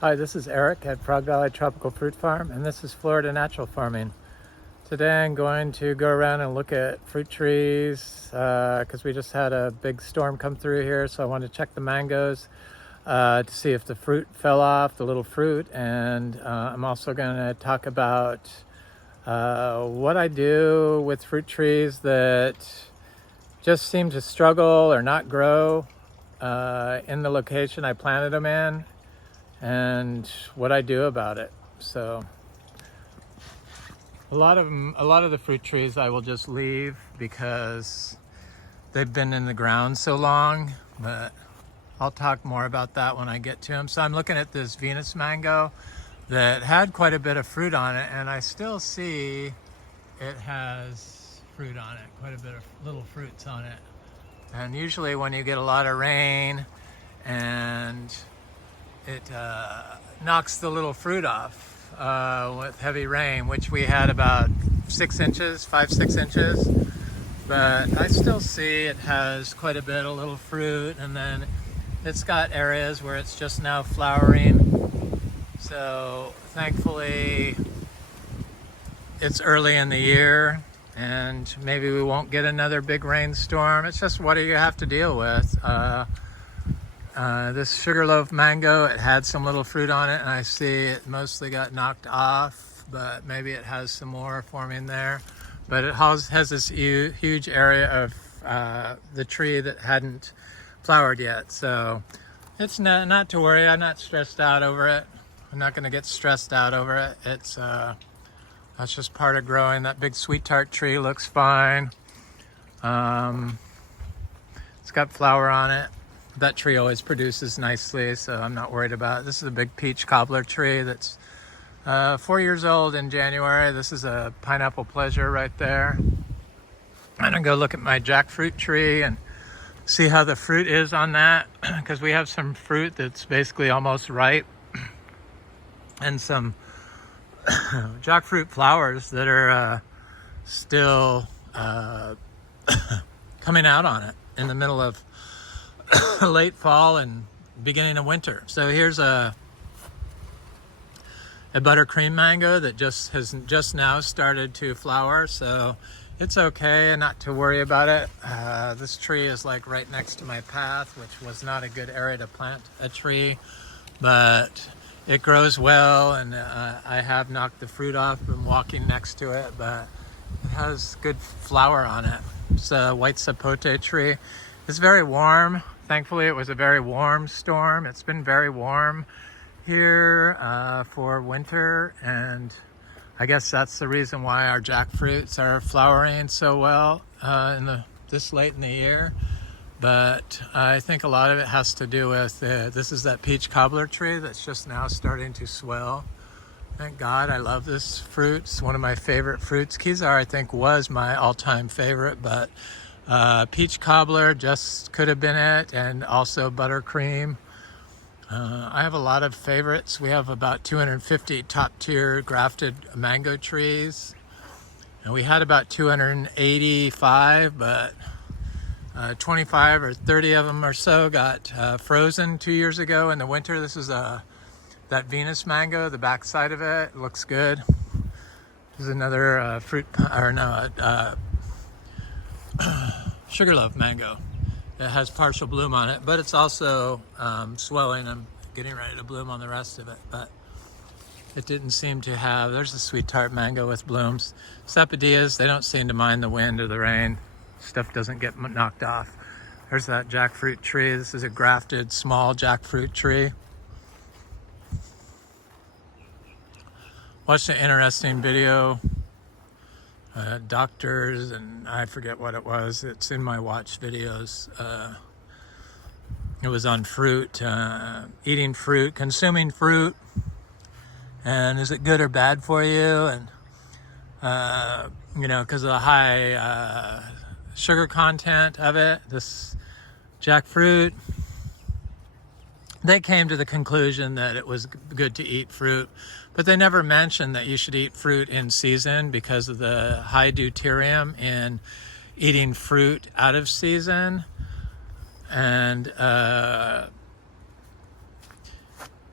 Hi, this is Eric at Frog Valley Tropical Fruit Farm, and this is Florida Natural Farming. Today I'm going to go around and look at fruit trees because we just had a big storm come through here, so I want to check the mangoes to see if the fruit fell off, the little fruit, and I'm also going to talk about what I do with fruit trees that just seem to struggle or not grow in the location I planted them in, and what I do about it. So a lot of the fruit trees I will just leave because they've been in the ground so long, but I'll talk more about that when I get to them. So I'm looking at this Venus mango that had quite a bit of fruit on it, and I still see it has fruit on it, quite a bit of little fruits on it. And usually when you get a lot of rain and it knocks the little fruit off with heavy rain, which we had about 6 inches, 5-6 inches. But I still see it has quite a bit of little fruit, and then it's got areas where it's just now flowering. So thankfully it's early in the year and maybe we won't get another big rainstorm. It's just what do you have to deal with. This sugarloaf mango, it had some little fruit on it, and I see it mostly got knocked off, but maybe it has some more forming there. But it has this huge area of the tree that hadn't flowered yet. So it's not to worry. I'm not stressed out over it. I'm not going to get stressed out over it. It's that's just part of growing. That big sweet tart tree looks fine. It's got flower on it. That tree always produces nicely, so I'm not worried about it. This is a big peach cobbler tree that's 4 years old in January. This is a pineapple pleasure right there. I'm gonna go look at my jackfruit tree and see how the fruit is on that, because we have some fruit that's basically almost ripe and some jackfruit flowers that are still coming out on it in the middle of late fall and beginning of winter. So here's a buttercream mango that has just now started to flower, so it's okay and not to worry about it. This tree is like right next to my path, which was not a good area to plant a tree, but it grows well, and I have knocked the fruit off. I'm walking next to it, but it has good flower on it. It's a white sapote tree. It's very warm. Thankfully, it was a very warm storm. It's been very warm here for winter, and I guess that's the reason why our jackfruits are flowering so well this late in the year. But I think a lot of it has to do with this is that peach cobbler tree that's just now starting to swell. Thank God, I love this fruit. It's one of my favorite fruits. Kezar, I think, was my all-time favorite, but peach cobbler just could have been it, and also buttercream. I have a lot of favorites. We have about 250 top-tier grafted mango trees, and we had about 285, but 25 or 30 of them or so got frozen 2 years ago in the winter. This is that Venus mango, the back side of it looks good. This is another sugarloaf mango. It has partial bloom on it, but it's also swelling and getting ready to bloom on the rest of it. But it didn't seem to have. There's a sweet tart mango with blooms. Sapodillas, they don't seem to mind the wind or the rain. Stuff doesn't get knocked off. There's that jackfruit tree. This is a grafted small jackfruit tree. Watched an interesting video. Doctors, and I forget what it was. It's in my watch videos. It was on fruit, eating fruit, consuming fruit, and is it good or bad for you? And because of the high sugar content of it, this jackfruit, they came to the conclusion that it was good to eat fruit, but they never mentioned that you should eat fruit in season because of the high deuterium in eating fruit out of season. And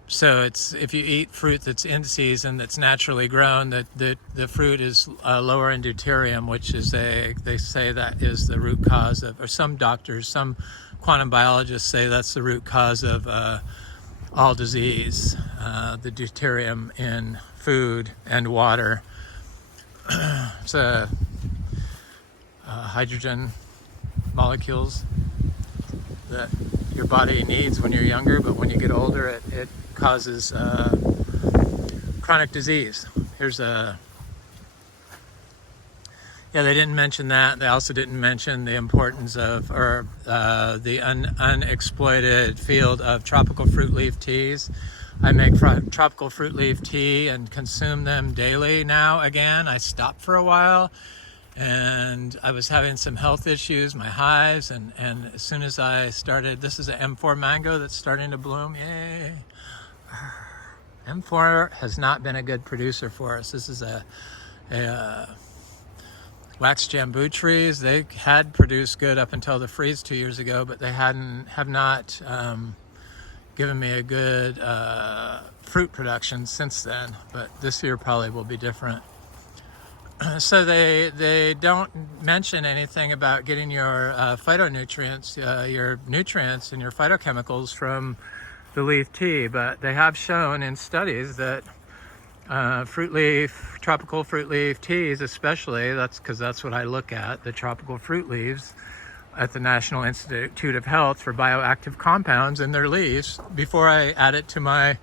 So it's, if you eat fruit that's in season, that's naturally grown, the fruit is lower in deuterium, which is they say that is the root cause of, or some doctors, some quantum biologists say that's the root cause of all disease, the deuterium in food and water. It's hydrogen molecules that your body needs when you're younger, but when you get older, it causes chronic disease. Here's a, yeah, they didn't mention that. They also didn't mention the importance of, or the unexploited field of tropical fruit leaf teas. I make tropical fruit leaf tea and consume them daily now again. I stopped for a while and I was having some health issues, my hives, and as soon as I started, this is an M4 mango that's starting to bloom, yay. M4 has not been a good producer for us. This is a wax jambu trees. They had produced good up until the freeze 2 years ago, but they have not given me a good fruit production since then. But this year probably will be different. So they don't mention anything about getting your phytonutrients, your nutrients and your phytochemicals from the leaf tea, but they have shown in studies that tropical fruit leaf teas especially, that's because that's what I look at, the tropical fruit leaves at the National Institute of Health for bioactive compounds in their leaves before I add it to my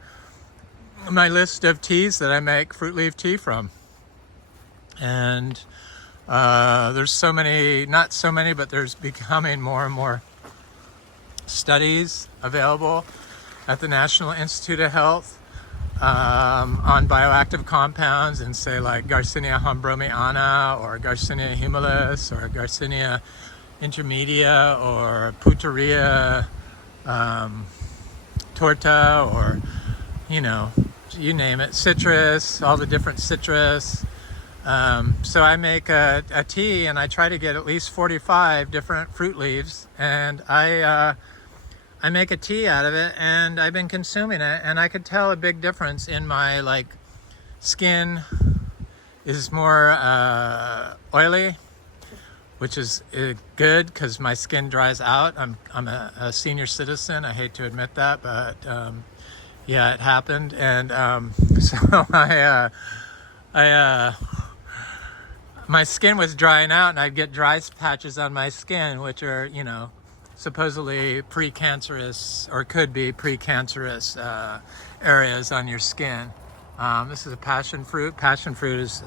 list of teas that I make fruit leaf tea from. And there's so many, not so many, but there's becoming more and more studies available at the National Institute of Health on bioactive compounds, and say like Garcinia hombromiana or Garcinia humilis or Garcinia intermedia or Puteria torta, or you name it, citrus, all the different citrus. So I make a tea and I try to get at least 45 different fruit leaves, and I make a tea out of it, and I've been consuming it, and I could tell a big difference in my skin is more oily, which is good because my skin dries out. I'm a senior citizen. I hate to admit that, but yeah, it happened, and so my skin was drying out, and I'd get dry patches on my skin, which are, supposedly precancerous, or could be precancerous areas on your skin. This is a passion fruit. Passion fruit is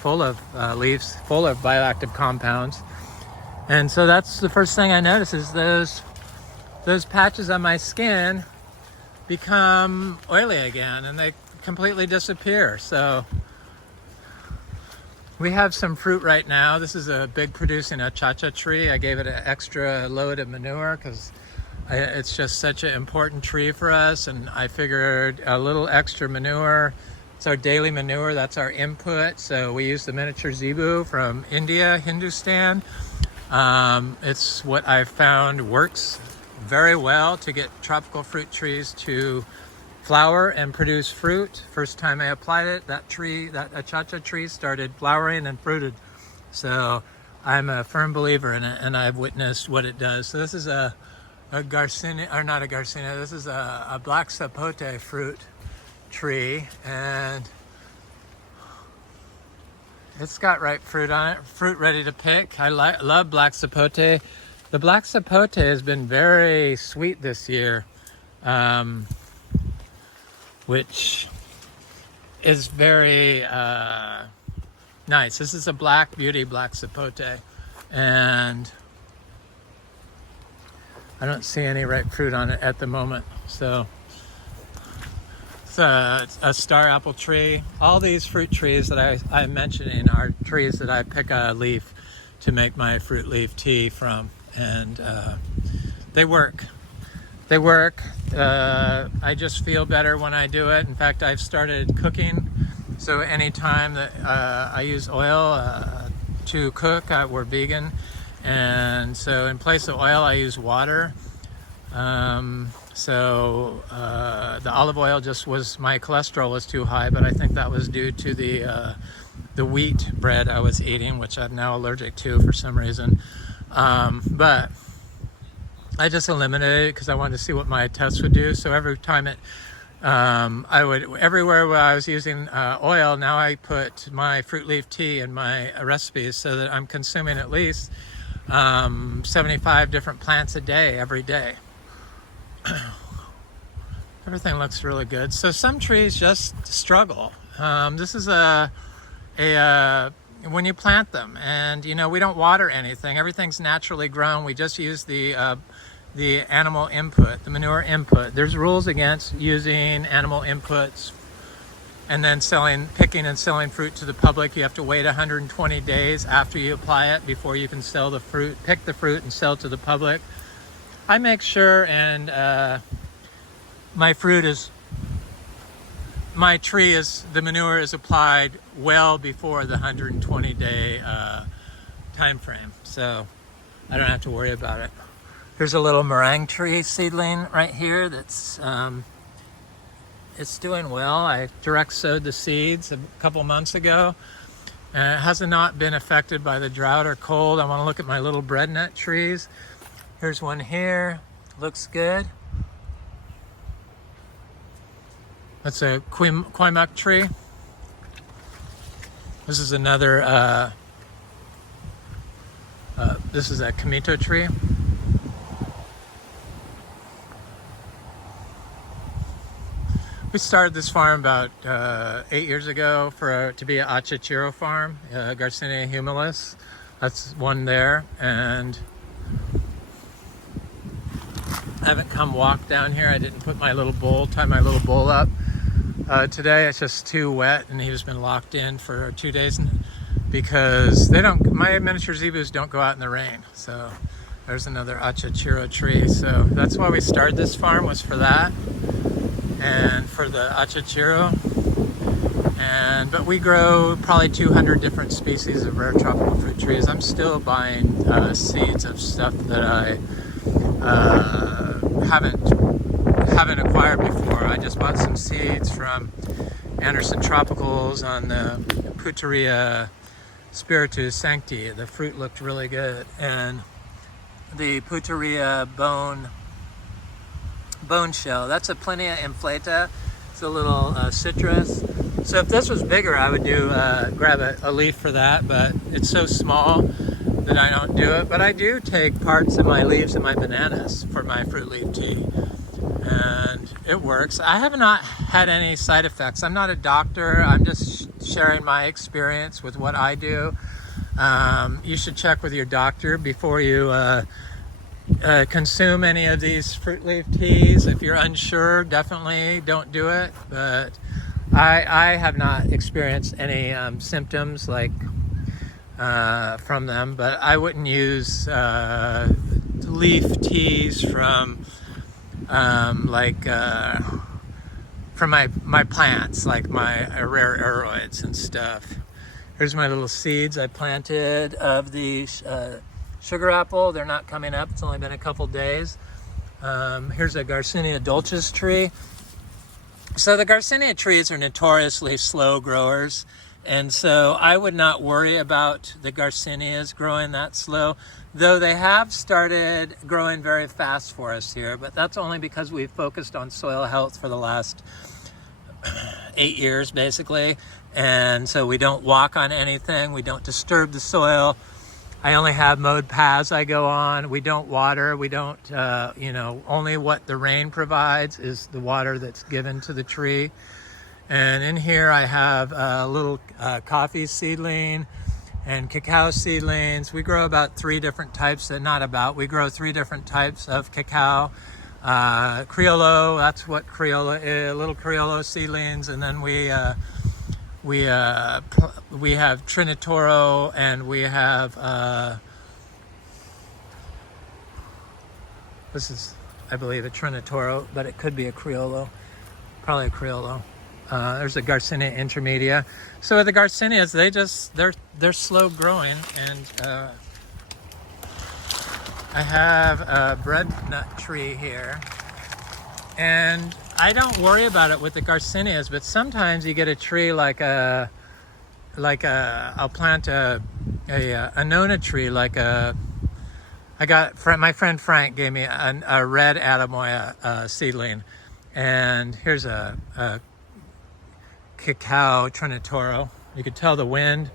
full of leaves, full of bioactive compounds. And so that's the first thing I notice is those patches on my skin become oily again, and they completely disappear. So we have some fruit right now. This is a big producing achacha tree. I gave it an extra load of manure because it's just such an important tree for us, and I figured a little extra manure. It's our daily manure, that's our input. So we use the miniature zebu from India, Hindustan. It's what I found works very well to get tropical fruit trees to flower and produce fruit. First time I applied it, that achacha tree started flowering and fruited. So I'm a firm believer in it, and I've witnessed what it does. So this is a Garcinia, or not a Garcinia, this is a black sapote fruit tree, and it's got ripe fruit on it, fruit ready to pick. I love black sapote. The black sapote has been very sweet this year, which is very nice. This is a black beauty, black sapote, and I don't see any ripe fruit on it at the moment. So it's a star apple tree. All these fruit trees that I'm mentioning are trees that I pick a leaf to make my fruit leaf tea from, and they work. They work. I just feel better when I do it. In fact, I've started cooking. So anytime that I use oil to cook, we're vegan. And so in place of oil, I use water. So the olive oil just was, my cholesterol was too high, but I think that was due to the wheat bread I was eating, which I'm now allergic to for some reason. But I just eliminated it because I wanted to see what my tests would do. So every time I would, everywhere where I was using oil, now I put my fruit leaf tea in my recipes so that I'm consuming at least 75 different plants a day, every day. Everything looks really good. So some trees just struggle. This is when you plant them, and you know, we don't water anything. Everything's naturally grown. We just use the animal input, the manure input. There's rules against using animal inputs and then picking and selling fruit to the public. You have to wait 120 days after you apply it before you can sell the fruit, pick the fruit and sell to the public. I make sure, and my tree is, the manure is applied well before the 120-day time frame, so I don't have to worry about it. Here's a little meringue tree seedling right here that's it's doing well. I direct sowed the seeds a couple months ago, and it has not been affected by the drought or cold. I want to look at my little breadnut trees. Here's one here, looks good. That's a Quaimuc tree. This is another, this is a Kamito tree. We started this farm about 8 years ago to be an Charichuelo farm, Garcinia humilis. That's one there, and I haven't come walk down here. I didn't put my little bowl, tie my little bowl up. Today it's just too wet, and he's been locked in for 2 days because my miniature zebus don't go out in the rain. So there's another Charichuelo tree. So that's why we started this farm, was for that and for the Charichuelo. But we grow probably 200 different species of rare tropical fruit trees. I'm still buying seeds of stuff that I haven't acquired before. I just bought some seeds from Anderson Tropicals on the Puteria Spiritus Sancti. The fruit looked really good, and the Puteria bone shell, that's a Plinia inflata. It's a little citrus. So if this was bigger, I would grab a leaf for that, but it's so small that I don't do it. But I do take parts of my leaves and my bananas for my fruit leaf tea, and it works. I have not had any side effects. I'm not a doctor. I'm just sharing my experience with what I do. You should check with your doctor before you consume any of these fruit leaf teas. If you're unsure, definitely don't do it. But I have not experienced any symptoms like from them, but I wouldn't use leaf teas from my plants, like my rare aeroids and stuff. Here's my little seeds I planted of the sugar apple. They're not coming up. It's only been a couple days. Here's a Garcinia dulcis tree. So the Garcinia trees are notoriously slow growers, and so I would not worry about the Garcinias growing that slow, though they have started growing very fast for us here, but that's only because we've focused on soil health for the last 8 years, basically, and so we don't walk on anything, we don't disturb the soil. I only have mowed paths I go on. We don't water. We don't, only what the rain provides is the water that's given to the tree. And in here I have a little coffee seedling and cacao seedlings. We grow about 3 different types, we grow 3 different types of cacao. Criollo, that's what Criollo is, little Criollo seedlings. And then we have Trinitoro, and we have this is, I believe, a Trinitoro, but it could be a Criollo, probably a Criollo. There's a Garcinia intermedia. So with the Garcinias, they're slow growing, and I have a bread nut tree here. And I don't worry about it with the Garcinias, but sometimes you get a tree like I'll plant a Nona tree my friend Frank gave me a Red Atemoya seedling, and here's a cacao trinitoro. You could tell the wind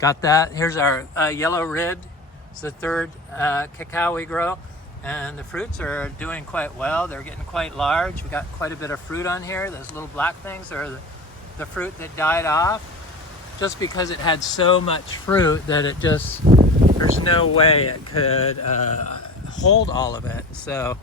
got that. Here's our yellow red. It's the third cacao we grow, and the fruits are doing quite well. They're getting quite large. We got quite a bit of fruit on here. Those little black things are the fruit that died off just because it had so much fruit that there's no way it could hold all of it. So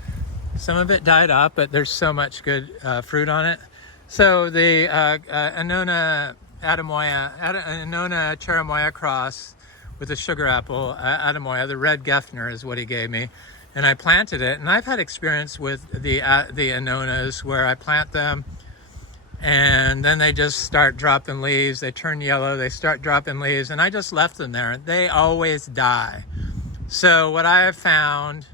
some of it died off, but there's so much good fruit on it. So the Annona Charichuelo cross with the sugar apple Atemoya, the Red Geffner is what he gave me, and I planted it. And I've had experience with the Annonas where I plant them, and then they just start dropping leaves. They turn yellow, they start dropping leaves, and I just left them there. They always die. So what I have found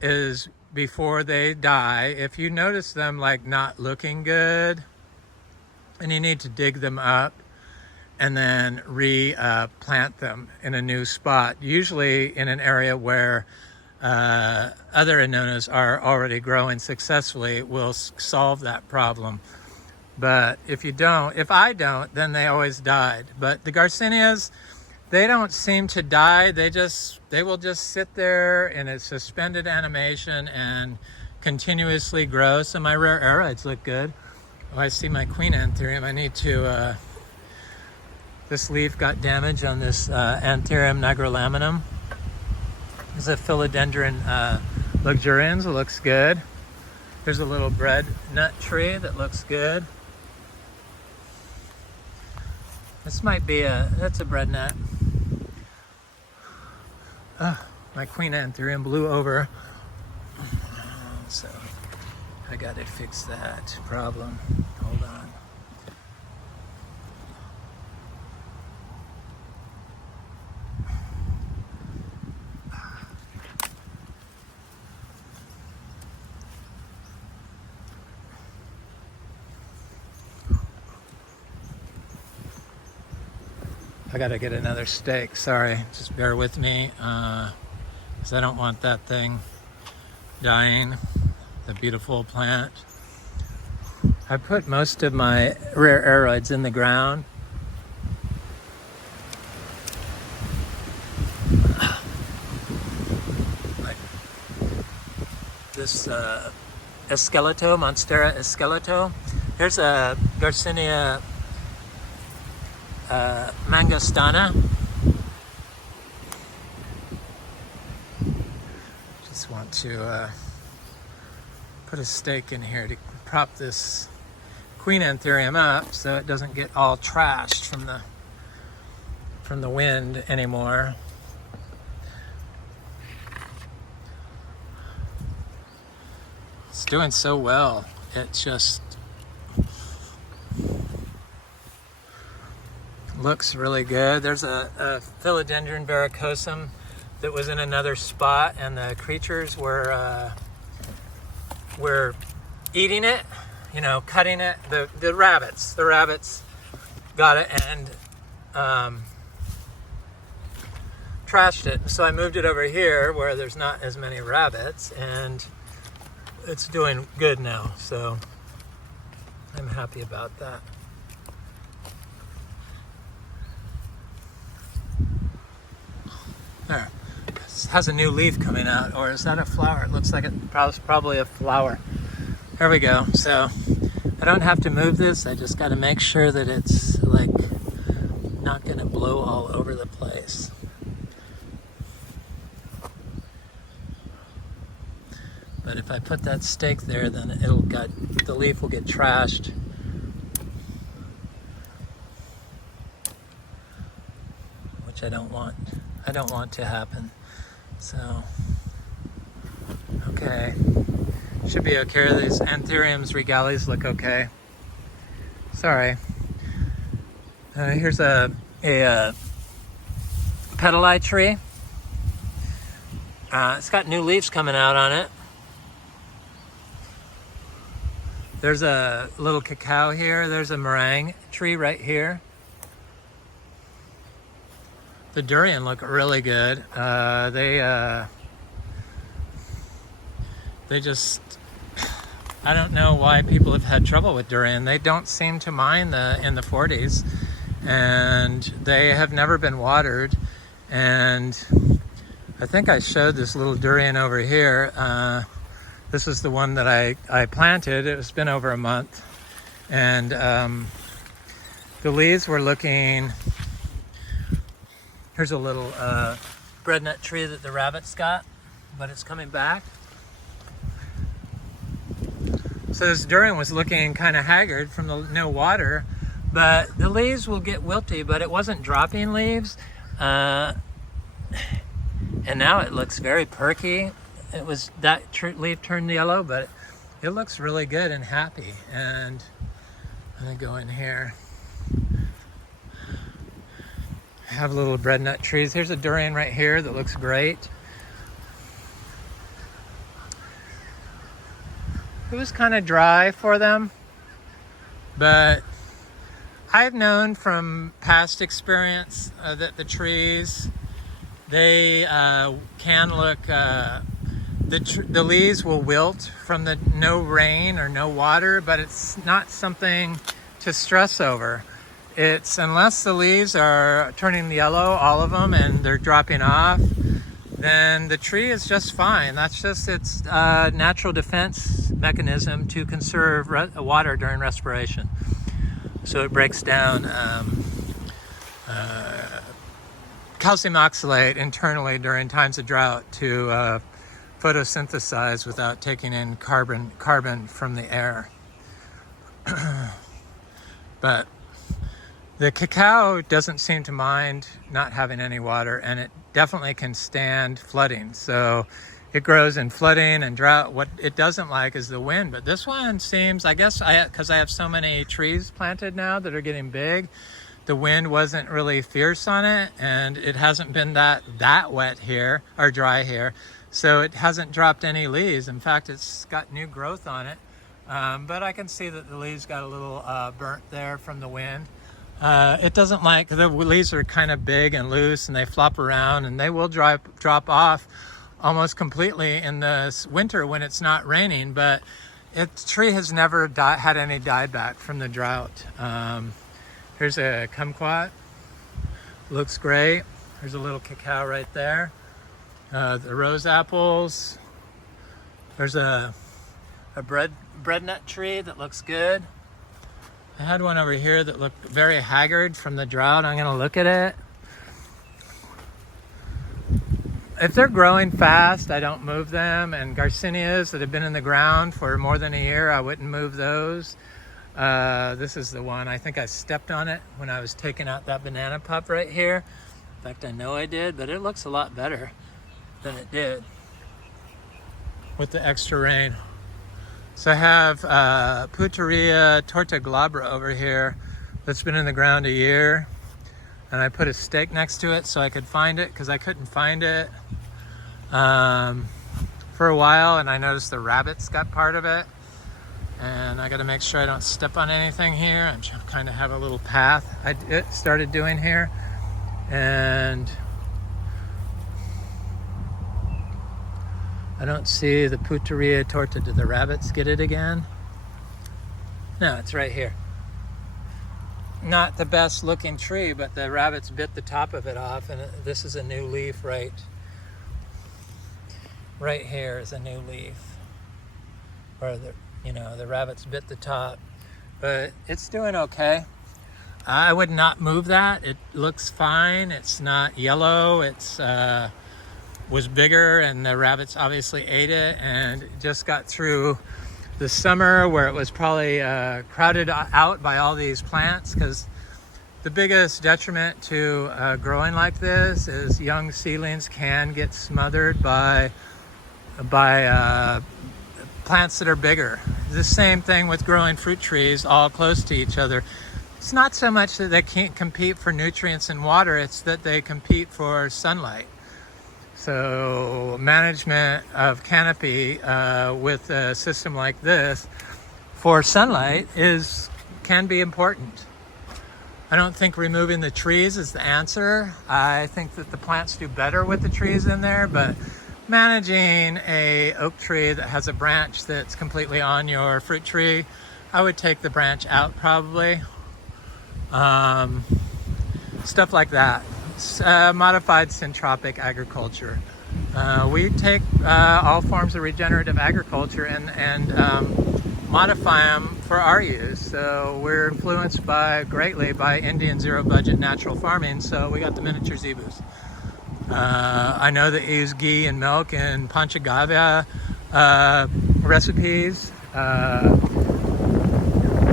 is before they die, if you notice them like not looking good, and you need to dig them up and then replant them in a new spot, usually in an area where other Annonas are already growing successfully, will solve that problem. But if I don't, then they always died. But the Garcinias, they don't seem to die. They will just sit there in a suspended animation and continuously grow. So my rare aerides look good. Oh, I see my queen anthurium. I need to, this leaf got damage on this Anthurium nigrolaminum. There's a philodendron luxurians. It looks good. There's a little bread nut tree that looks good. This might be that's a bread nut. Oh, my queen anthurium blew over. So I gotta fix that problem. Hold on. I gotta get another stake. Sorry, just bear with me, because I don't want that thing dying. The beautiful plant. I put most of my rare aerides in the ground. Like this Esqueleto, Monstera Esqueleto. Here's a Garcinia Mangostana. Just want to put a stake in here to prop this queen anthurium up so it doesn't get all trashed from the wind anymore. It's doing so well. It just looks really good. There's a philodendron verrucosum that was in another spot, and the creatures were eating it, cutting it. The rabbits got it and trashed it. So I moved it over here where there's not as many rabbits, and it's doing good now. So I'm happy about that. There. It has a new leaf coming out, or is that a flower? It looks like it's probably a flower. There we go. So I don't have to move this. I just got to make sure that it's like not going to blow all over the place. But if I put that stake there, then the leaf will get trashed. Which I don't want. I don't want to happen. So, okay. Should be okay. These Anthuriums regalis look okay. Sorry. Here's a pedali tree. It's got new leaves coming out on it. There's a little cacao here. There's a meringue tree right here. The durian look really good. They just, I don't know why people have had trouble with durian. They don't seem to mind in the 40s, and they have never been watered. And I think I showed this little durian over here. This is the one that I planted. It's been over a month, and the leaves were looking. Here's a little breadnut tree that the rabbits got, but it's coming back. So this durian was looking kind of haggard from the no water, but the leaves will get wilty, but it wasn't dropping leaves. And now it looks very perky. It was that leaf turned yellow, but it looks really good and happy. And I'm gonna go in here. I have little breadnut trees. Here's a durian right here that looks great. It was kind of dry for them, but I've known from past experience that the trees, they can look, the leaves will wilt from the no rain or no water, but it's not something to stress over. It's unless the leaves are turning yellow, all of them, and they're dropping off, then the tree is just fine. That's just its natural defense mechanism to conserve water during respiration. So it breaks down calcium oxalate internally during times of drought to photosynthesize without taking in carbon from the air. But the cacao doesn't seem to mind not having any water, and it definitely can stand flooding. So it grows in flooding and drought. What it doesn't like is the wind, but this one seems, I guess, because I have so many trees planted now that are getting big, the wind wasn't really fierce on it, and it hasn't been that wet here, or dry here, so it hasn't dropped any leaves. In fact, it's got new growth on it, but I can see that the leaves got a little burnt there from the wind. It doesn't like, the leaves are kind of big and loose, and they flop around, and they will drop off almost completely in the winter when it's not raining, but its tree has never had any dieback from the drought. Here's a kumquat, looks great. There's a little cacao right there. The rose apples. There's a breadnut tree that looks good. I had one over here that looked very haggard from the drought. I'm gonna look at it. If they're growing fast, I don't move them. And Garcinias that have been in the ground for more than a year, I wouldn't move those. This is the one. I think I stepped on it when I was taking out that banana pup right here. In fact, I know I did, but it looks a lot better than it did with the extra rain. So I have Puteria tortaglabra over here that's been in the ground a year, and I put a stake next to it so I could find it, because I couldn't find it for a while, and I noticed the rabbits got part of it, and I got to make sure I don't step on anything here. I'm trying to kind of have a little path I started doing here, and I don't see the Puteria torta. Did the rabbits get it again? No, it's right here. Not the best looking tree, but the rabbits bit the top of it off, and this is a new leaf right here is a new leaf. Or the rabbits bit the top, but it's doing okay. I would not move that. It looks fine. It's not yellow. It's was bigger, and the rabbits obviously ate it, and just got through the summer where it was probably crowded out by all these plants, because the biggest detriment to growing like this is young seedlings can get smothered by plants that are bigger. The same thing with growing fruit trees all close to each other. It's not so much that they can't compete for nutrients and water, it's that they compete for sunlight. So management of canopy with a system like this for sunlight can be important. I don't think removing the trees is the answer. I think that the plants do better with the trees in there, but managing a oak tree that has a branch that's completely on your fruit tree, I would take the branch out probably. Stuff like that. Modified syntropic agriculture. We take all forms of regenerative agriculture and modify them for our use. So we're influenced greatly by Indian zero budget natural farming. So we got the miniature zebus. I know that you use ghee and milk and panchagavya recipes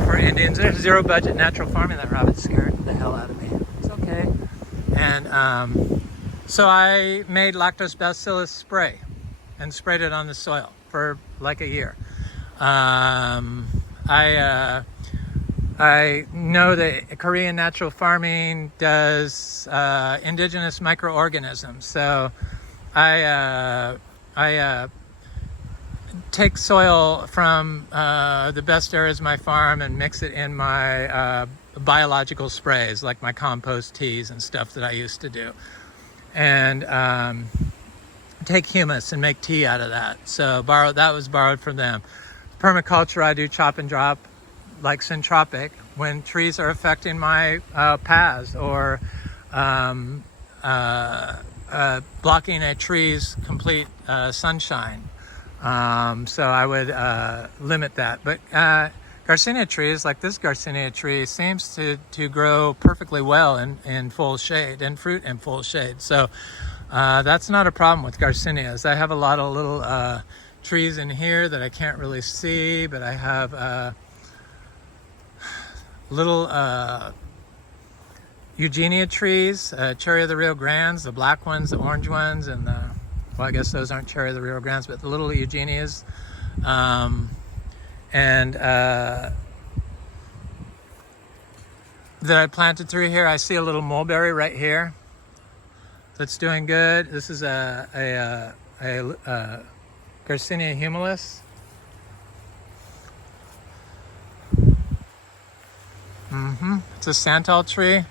for Indians. There's zero budget natural farming. That rabbit scared the hell out of me. It's okay. And so I made lactobacillus spray and sprayed it on the soil for like a year. I know that Korean natural farming does indigenous microorganisms. So I take soil from the best areas of my farm and mix it in my biological sprays, like my compost teas and stuff that I used to do. And take humus and make tea out of that. So that was borrowed from them. Permaculture, I do chop and drop, like syntropic, when trees are affecting my paths or blocking a tree's complete sunshine. So I would limit that. But Garcinia trees, like this Garcinia tree, seems to grow perfectly well in full shade, and fruit in full shade. So that's not a problem with Garcinias. I have a lot of little trees in here that I can't really see, but I have little Eugenia trees, cherry of the Rio Grandes, the black ones, the orange ones, and well, I guess those aren't cherry of the Rio Grandes, but the little Eugenias. That I planted through here. I see a little mulberry right here that's doing good. This is a Garcinia humilis. It's a santal tree. I'm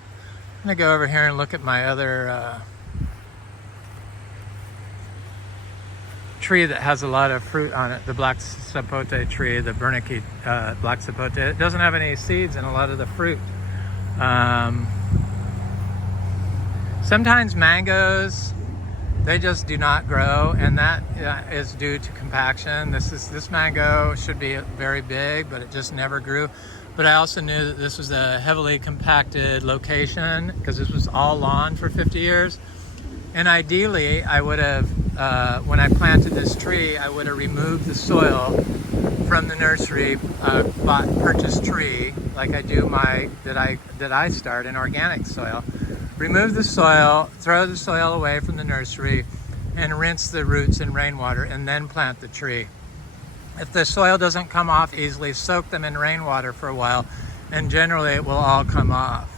gonna go over here and look at my other tree that has a lot of fruit on it, the black sapote tree, the Bernanke black sapote. It doesn't have any seeds in a lot of the fruit. Sometimes mangoes, they just do not grow, and that is due to compaction. This mango should be very big, but it just never grew. But I also knew that this was a heavily compacted location because this was all lawn for 50 years. And ideally, I would have, when I planted this tree, I would have removed the soil from the nursery, purchased tree, like I do that I start in organic soil. Remove the soil, throw the soil away from the nursery, and rinse the roots in rainwater, and then plant the tree. If the soil doesn't come off easily, soak them in rainwater for a while, and generally it will all come off.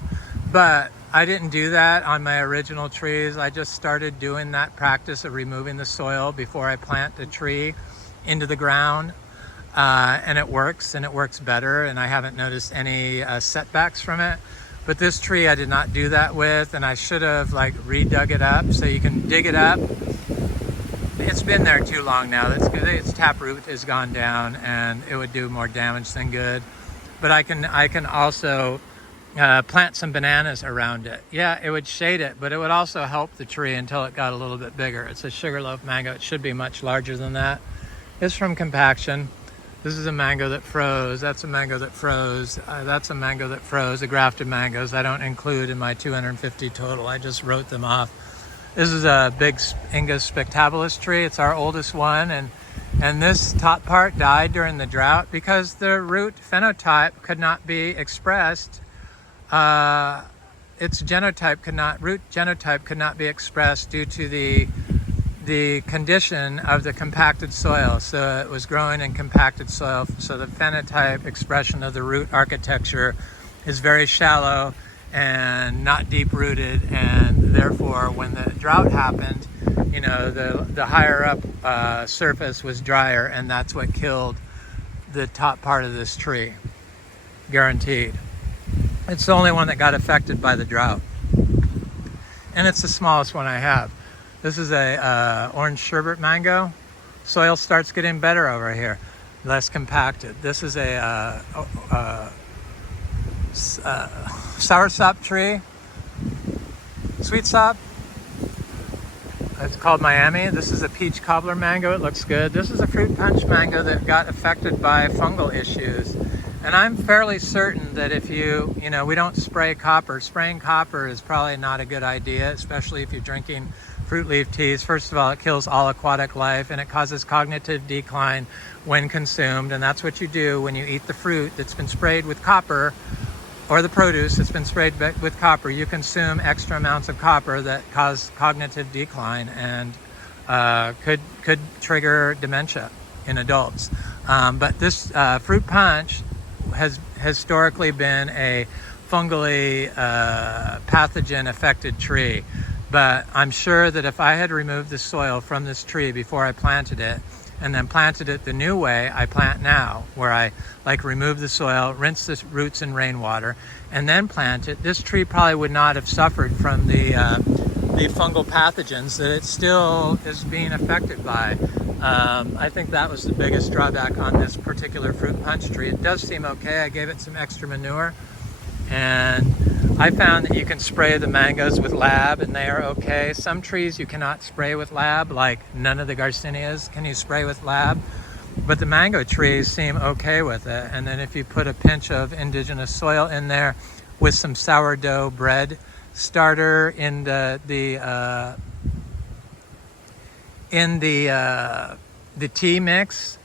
But I didn't do that on my original trees. I just started doing that practice of removing the soil before I plant the tree into the ground. And it works better, and I haven't noticed any setbacks from it. But this tree I did not do that with, and I should have redug it up. So you can dig it up. It's been there too long now. Its taproot has gone down, and it would do more damage than good. But I can also plant some bananas around it. Yeah, it would shade it, but it would also help the tree until it got a little bit bigger. It's a sugarloaf mango. It should be much larger than that. It's from compaction. This is a mango that froze. That's a mango that froze. That's a mango that froze. The grafted mangoes I don't include in my 250 total. I just wrote them off. This is a big Ingus spectabilis tree. It's our oldest one, and this top part died during the drought because the root phenotype could not be expressed. Its genotype root genotype could not be expressed due to the condition of the compacted soil. So it was growing in compacted soil, so the phenotype expression of the root architecture is very shallow and not deep rooted, and therefore when the drought happened, the higher up surface was drier, and that's what killed the top part of this tree, guaranteed. It's the only one that got affected by the drought. And it's the smallest one I have. This is a orange sherbet mango. Soil starts getting better over here, less compacted. This is a soursop tree, sweet sop. It's called Miami. This is a peach cobbler mango. It looks good. This is a fruit punch mango that got affected by fungal issues. And I'm fairly certain that if you know, we don't spray copper. Spraying copper is probably not a good idea, especially if you're drinking fruit leaf teas. First of all, it kills all aquatic life and it causes cognitive decline when consumed. And that's what you do when you eat the fruit that's been sprayed with copper, or the produce that's been sprayed with copper. You consume extra amounts of copper that cause cognitive decline and could trigger dementia in adults. But this fruit punch has historically been a fungally pathogen affected tree. But I'm sure that if I had removed the soil from this tree before I planted it, and then planted it the new way I plant now, where I remove the soil, rinse the roots in rainwater, and then plant it, this tree probably would not have suffered from the fungal pathogens that it still is being affected by. I think that was the biggest drawback on this particular fruit punch tree. It does seem okay. I gave it some extra manure, and I found that you can spray the mangoes with lab and they are okay. Some trees you cannot spray with lab, like none of the Garcinias can you spray with lab, but the mango trees seem okay with it. And then if you put a pinch of indigenous soil in there with some sourdough bread starter in the tea mix,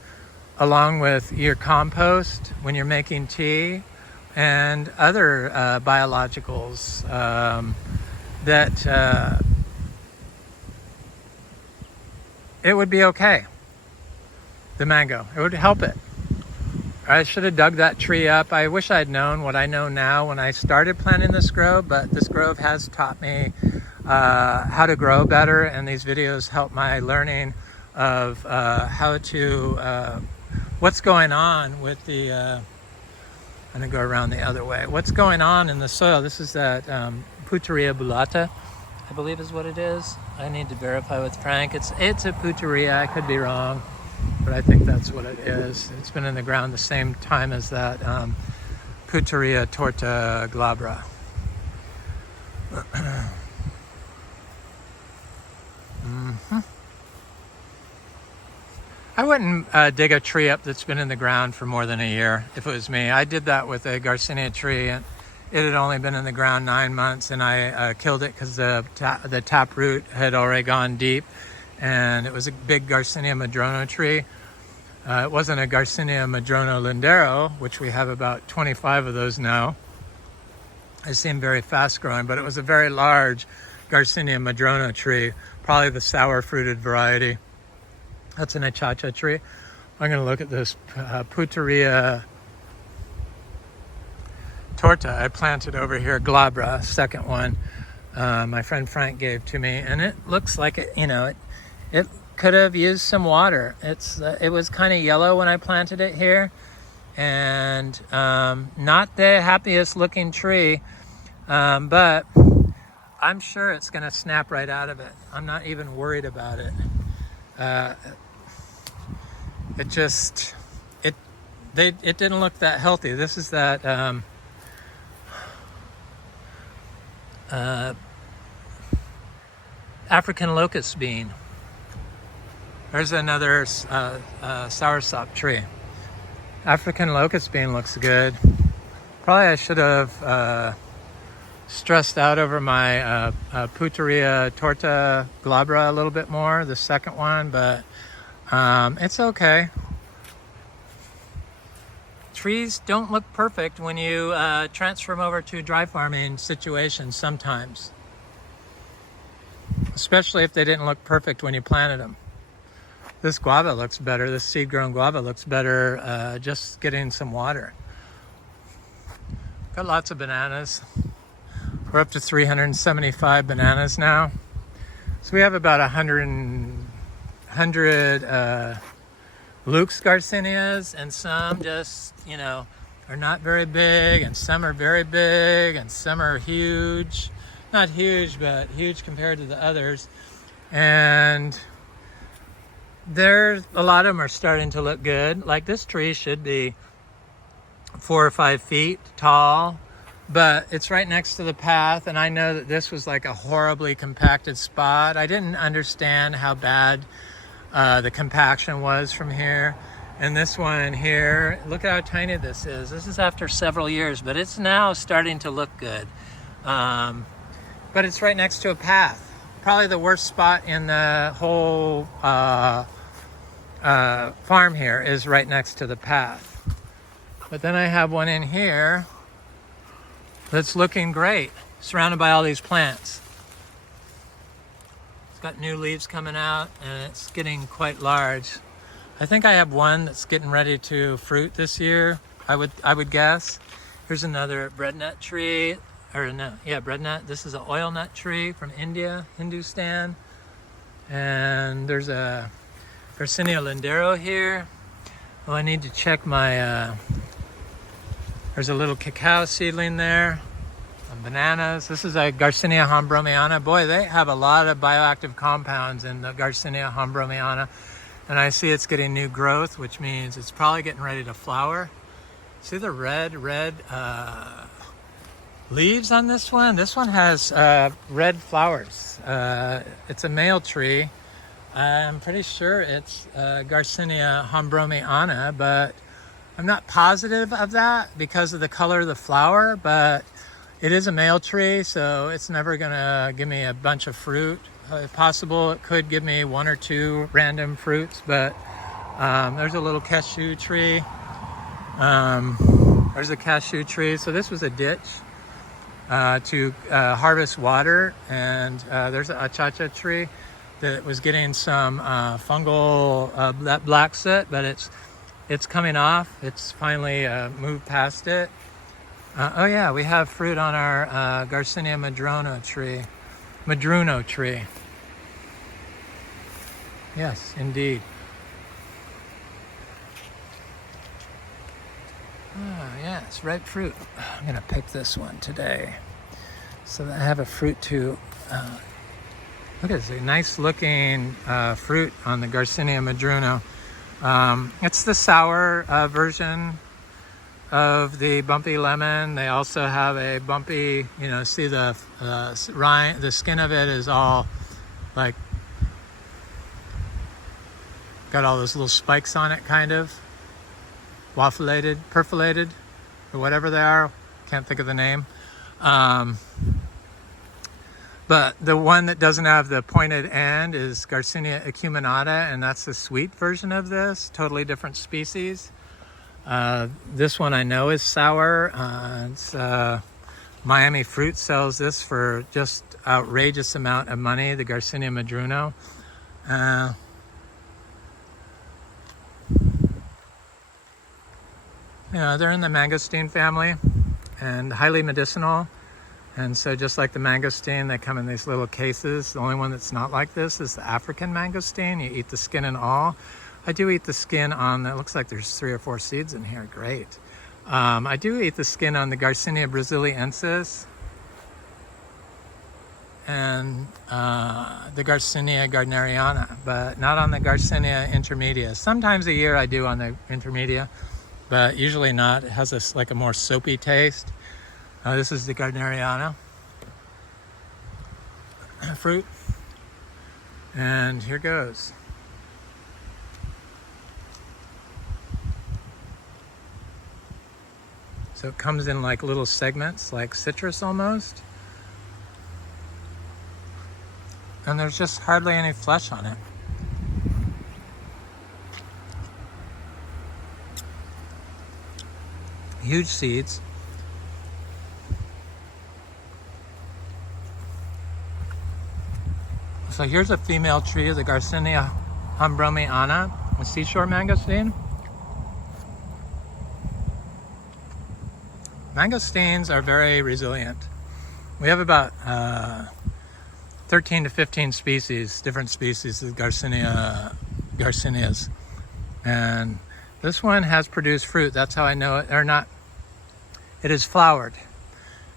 along with your compost when you're making tea, and other biologicals, that it would be okay. The mango, it would help it. I should have dug that tree up. I wish I'd known what I know now when I started planting this grove, but this grove has taught me how to grow better, and these videos help my learning of how to, what's going on with the, I'm gonna go around the other way. What's going on in the soil? This is that Puteria bullata, I believe is what it is. I need to verify with Frank. It's a Puteria, I could be wrong, but I think that's what it is. It's been in the ground the same time as that Puteria torta glabra. I wouldn't dig a tree up that's been in the ground for more than a year if it was me. I did that with a Garcinia tree, and it had only been in the ground 9 months, and I killed it because the tap root had already gone deep, and it was a big Garcinia Madruno tree. It wasn't a Garcinia Madruno lindero, which we have about 25 of those now. They seem very fast growing, but it was a very large Garcinia Madruno tree, probably the sour fruited variety. That's an achacha tree. I'm going to look at this Puteria torta I planted over here, glabra, second one. My friend Frank gave to me, and it looks like it, you know, it could have used some water. It was kind of yellow when I planted it here, and not the happiest looking tree, but I'm sure it's going to snap right out of it. I'm not even worried about it. It didn't look that healthy. This is that African locust bean. There's another soursop tree. African locust bean looks good. Probably I should have stressed out over my Puteria torta glabra a little bit more, the second one, but it's okay. Trees don't look perfect when you transfer them over to dry farming situations sometimes, especially if they didn't look perfect when you planted them. This guava looks better. This seed-grown guava looks better just getting some water. Got lots of bananas. We're up to 375 bananas now. So we have about 100 Luke's Garcinias, and some just, you know, are not very big, and some are very big, and some are huge. Not huge, but huge compared to the others. And there's a lot of them are starting to look good. Like this tree should be 4 or 5 feet tall, but it's right next to the path, and I know that this was like a horribly compacted spot. I didn't understand how bad the compaction was from here. And this one here, look at how tiny this is. This is after several years, but it's now starting to look good. But it's right next to a path. Probably the worst spot in the whole farm here is right next to the path. But then I have one in here that's looking great, surrounded by all these plants. It's got new leaves coming out, and it's getting quite large. I think I have one that's getting ready to fruit this year, I would guess. Here's another breadnut tree, or no, yeah, breadnut. This is an oil nut tree from India, Hindustan. And there's a Garcinia lindero here. Oh, I need to check my, there's a little cacao seedling there. Some bananas. This is a Garcinia Atemoya. Boy, they have a lot of bioactive compounds in the Garcinia Atemoya. And I see it's getting new growth, which means it's probably getting ready to flower. See the red leaves on this one? This one has red flowers. It's a male tree. I'm pretty sure it's Garcinia Atemoya, but I'm not positive of that because of the color of the flower, but it is a male tree, so it's never gonna give me a bunch of fruit. If possible, it could give me 1 or 2 random fruits, but there's a little cashew tree. There's a cashew tree. So this was a ditch to harvest water, and there's a achacha tree that was getting some fungal that black soot, but it's coming off. It's finally moved past it. Oh yeah, we have fruit on our Garcinia Madruno tree. Yes, indeed. Oh yeah, it's ripe fruit. I'm gonna pick this one today, so that I have a fruit to. Look at this, a nice looking fruit on the Garcinia Madruno. It's the sour version of the bumpy lemon. They also have a bumpy, you know, see the rind, the skin of it is all like, got all those little spikes on it, kind of. Waffulated, perforated, or whatever they are. Can't think of the name. But the one that doesn't have the pointed end is Garcinia acuminata, and that's the sweet version of this. Totally different species. This one I know is sour. It's Miami Fruit sells this for just outrageous amount of money, the Garcinia Madruno. You know, they're in the mangosteen family and highly medicinal. And so just like the mangosteen, they come in these little cases. The only one that's not like this is the African mangosteen. You eat the skin and all. I do eat the skin on, it looks like there's 3 or 4 seeds in here, great. I do eat the skin on the Garcinia brasiliensis and the Garcinia gardneriana, but not on the Garcinia intermedia. Sometimes a year I do on the intermedia, but usually not. It has like a more soapy taste. This is the gardneriana fruit, and here goes. So it comes in like little segments, like citrus almost. And there's just hardly any flesh on it. Huge seeds. So here's a female tree of the Garcinia Atemoya, a seashore mangosteen. Mangosteens are very resilient. We have about 13 to 15 species, different species of Garcinias. And this one has produced fruit. That's how I know it, or not. It is flowered,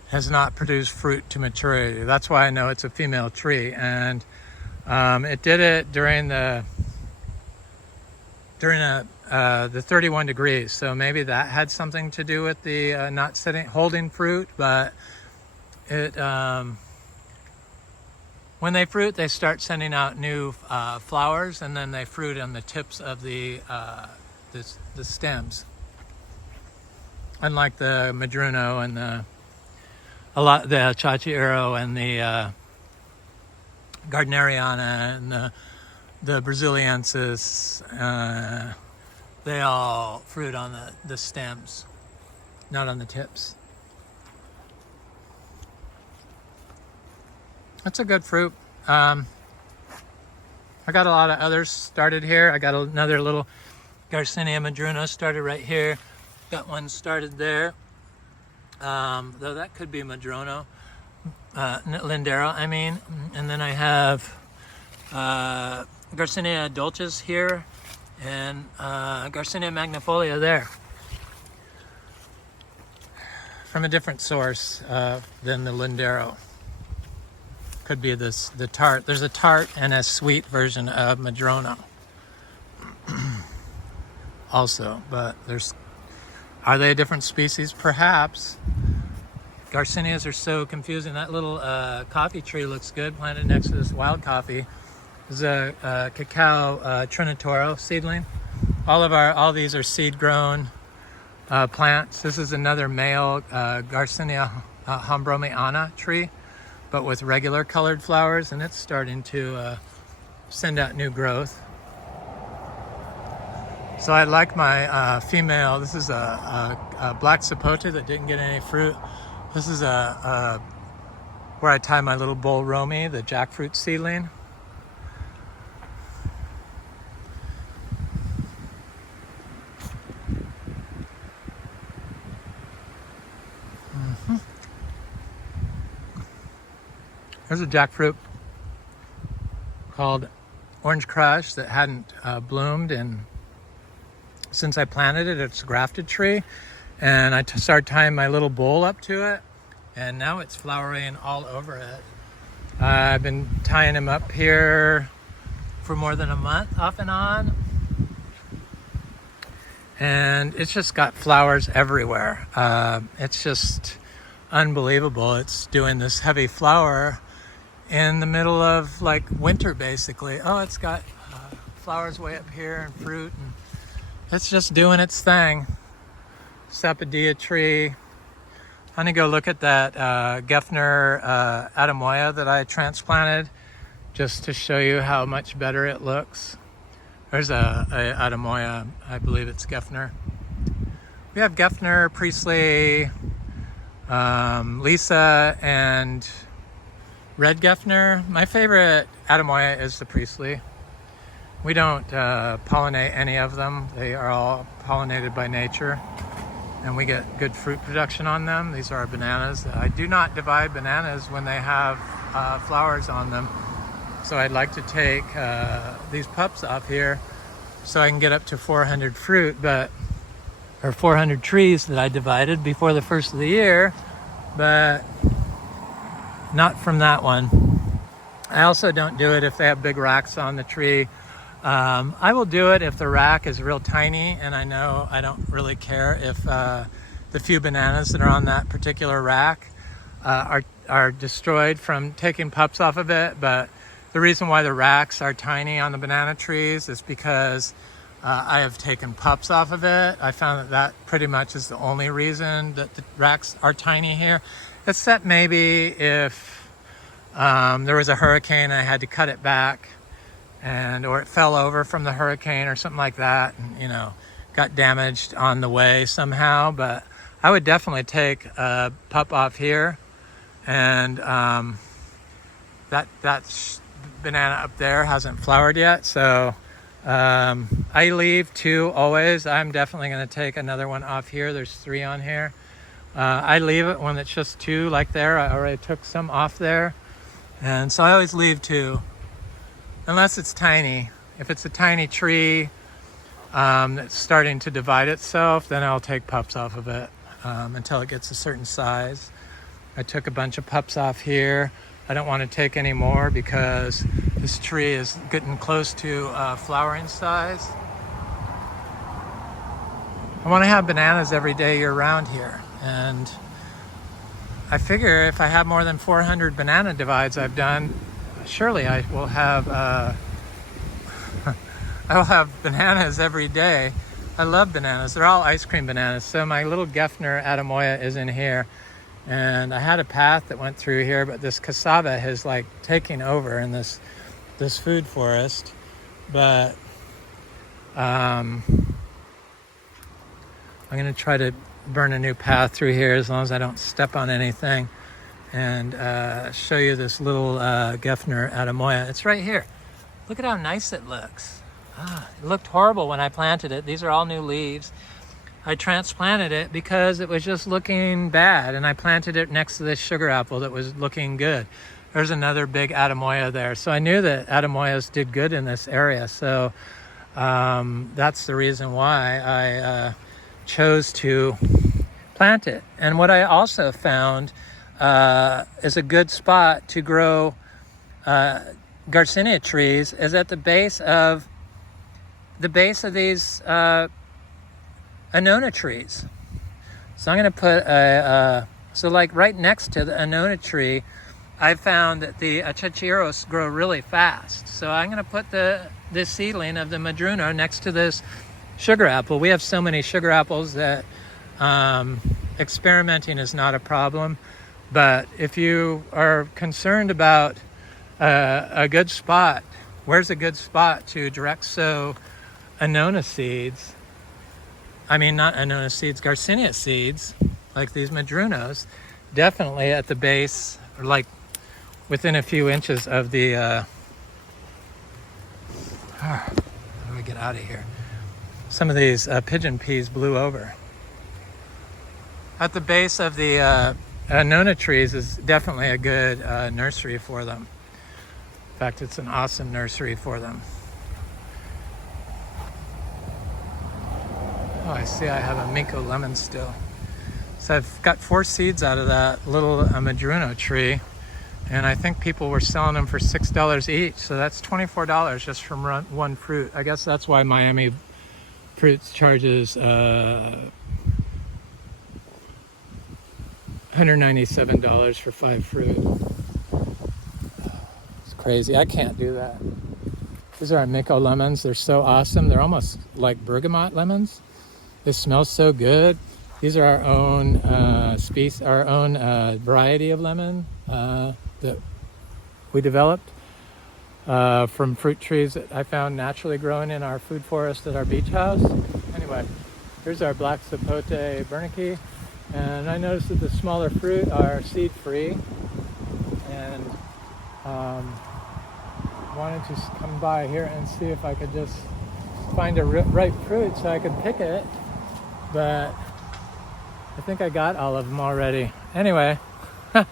has not produced fruit to maturity. That's why I know it's a female tree. And it did it during the 31 degrees. So maybe that had something to do with the not holding fruit. But it when they fruit, they start sending out new flowers, and then they fruit on the tips of the stems. Unlike the Madruno and the Charichuelo and the Garcinia and the Braziliensis, they all fruit on the stems, not on the tips. That's a good fruit. I got a lot of others started here. I got another little Garcinia Madruno started right here. Got one started there. Though that could be Madruno. Lindero, I mean. And then I have Garcinia Dolces here and Garcinia magnifolia there. From a different source than the Lindero. Could be the tart. There's a tart and a sweet version of Madruno. Also, but are they a different species? Perhaps. Garcinias are so confusing. That little coffee tree looks good, planted next to this wild coffee. This is a cacao trinitoro seedling. All these are seed-grown plants. This is another male Garcinia Atemoya I tree, but with regular colored flowers, and it's starting to send out new growth. So I like my female. This is a black sapote that didn't get any fruit. This is where I tie my little bull romy, the jackfruit seedling. There's a jackfruit called Orange Crush that hadn't bloomed, and since I planted it, it's a grafted tree, and I started tying my little bowl up to it, and now it's flowering all over it. I've been tying him up here for more than a month, off and on, and it's just got flowers everywhere. It's just unbelievable. It's doing this heavy flower in the middle of like winter, basically. Oh, it's got flowers way up here and fruit, and it's just doing its thing. Sapodilla tree. I'm gonna go look at that Geffner Atemoya that I transplanted, just to show you how much better it looks. There's a Atemoya, I believe it's Geffner. We have Geffner, Priestley, Lisa, and Red Geffner. My favorite Atemoya is the Priestley. We don't pollinate any of them. They are all pollinated by nature, and we get good fruit production on them. These are our bananas. I do not divide bananas when they have flowers on them. So I'd like to take these pups off here so I can get up to 400 fruit, or 400 trees that I divided before the first of the year, but not from that one. I also don't do it if they have big racks on the tree. I will do it if the rack is real tiny, and I know I don't really care if the few bananas that are on that particular rack are destroyed from taking pups off of it. But the reason why the racks are tiny on the banana trees is because I have taken pups off of it. I found that pretty much is the only reason that the racks are tiny here, except maybe if there was a hurricane and I had to cut it back, or it fell over from the hurricane or something like that, and got damaged on the way somehow. But I would definitely take a pup off here, and that banana up there hasn't flowered yet, so I leave 2 always. I'm definitely going to take another one off here. There's 3 on here. I leave it when it's just 2, like there. I already took some off there, and so I always leave 2, unless it's tiny. If it's a tiny tree, that's starting to divide itself, then I'll take pups off of it until it gets a certain size. I took a bunch of pups off here. I don't want to take any more because this tree is getting close to flowering size. I want to have bananas every day year round here, and I figure if I have more than 400 banana divides I've done, surely I will have I will have bananas every day. I love bananas. They're all ice cream bananas. So my little Geffner Atemoya is in here, and I had a path that went through here, but this cassava has like taken over in this food forest. But I'm gonna try to burn a new path through here as long as I don't step on anything, and show you this little Geffner Atemoya. It's right here. Look at how nice it looks. It looked horrible when I planted it. These are all new leaves. I transplanted it because it was just looking bad, and I planted it next to this sugar apple that was looking good. There's another big Atemoya there. So I knew that Atemoyas did good in this area. So that's the reason why I chose to plant it. And what I also found is a good spot to grow Garcinia trees is at the base of these annona trees. So I'm going to put so like right next to the annona tree, I found that the charichuelos grow really fast. So I'm going to put this seedling of the Madruno next to this sugar apple. We have so many sugar apples that experimenting is not a problem. But if you are concerned about a good spot, where's a good spot to direct sow annona seeds? I mean, not annona seeds, Garcinia seeds, like these Madrunos, definitely at the base, or like within a few inches of the, how do we get out of here? Some of these pigeon peas blew over. At the base of the annona trees is definitely a good nursery for them. In fact, it's an awesome nursery for them. Oh, I see I have a Miko lemon still. So I've got 4 seeds out of that little Madruno tree, and I think people were selling them for $6 each. So that's $24 just from one fruit. I guess that's why Miami Fruits charges $197 for 5 fruit. It's crazy. I can't do that. These are our Miko lemons. They're so awesome. They're almost like bergamot lemons. They smell so good. These are our own variety of lemon that we developed from fruit trees that I found naturally growing in our food forest at our beach house. Anyway, here's our black sapote Bernicky. And I noticed that the smaller fruit are seed-free, and wanted to come by here and see if I could just find a ripe fruit so I could pick it, but I think I got all of them already. Anyway, this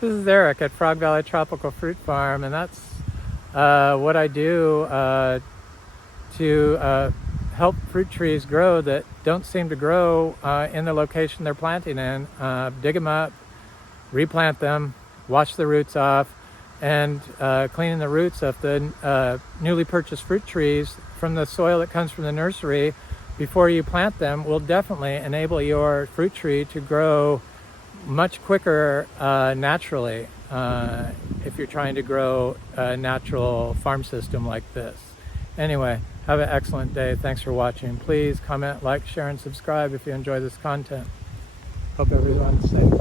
is Eric at Frog Valley Tropical Fruit Farm, and that's what I do to help fruit trees grow that don't seem to grow in the location they're planting in. Dig them up, replant them, wash the roots off, and cleaning the roots of the newly purchased fruit trees from the soil that comes from the nursery before you plant them will definitely enable your fruit tree to grow much quicker naturally if you're trying to grow a natural farm system like this. Anyway, have an excellent day. Thanks for watching. Please comment, like, share, and subscribe if you enjoy this content. Hope everyone's safe.